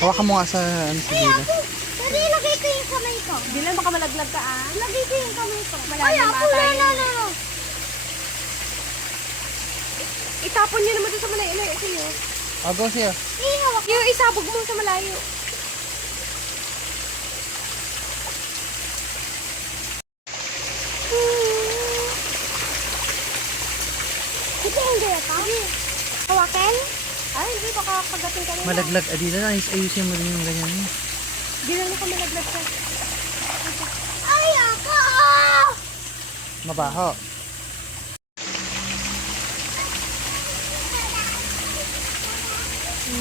Hawakan mo nga sa ano sa gilid. Dali, lagay ko yung kamay ko. Bilang baka malaglag ka ah. Lagay ko yung kamay ko. Malalim Ay, ako ata na, yun. no. Itapon nyo naman doon sa malayo. Ito yun. Go siya. Hihawak. Yung isabog mo sa malayo. Ito yung gaya ka? Hawakin? Ay, hindi. Baka pagdating ka rin. Malaglag. Adila na. Ayusin mo din yung ganyan. Bilang baka malaglag ka. Ay, ako! Mabaho.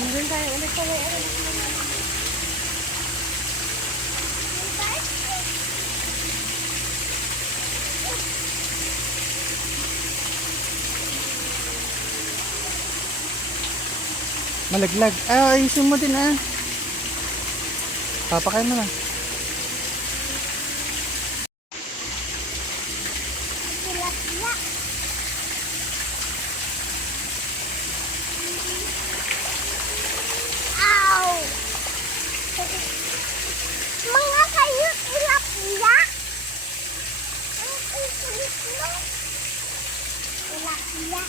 Doon tayo ulit sa may ano. Malaglag. Ayusin mo din Papakain mo na. Sila. Ow! Mga kayo, tilapia. Ang kulit mo. Tilapia.